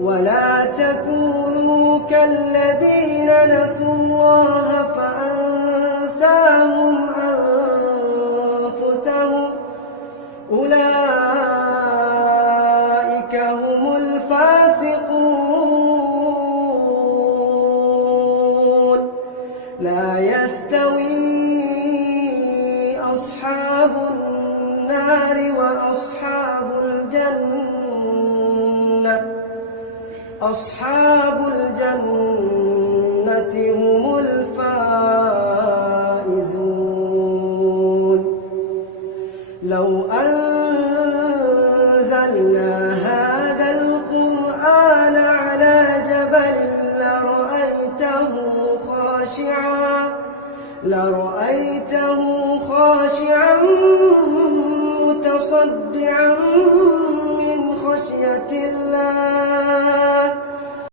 ولا تكونوا كالذين نسوا الله فأنساهم أنفسهم أولئك هم الفاسقون. لا يستوي أصحاب النار وأصحاب الجنة، أصحاب الجنة هم الفائزون. لو أنزلنا هذا القرآن على جبل لرأيته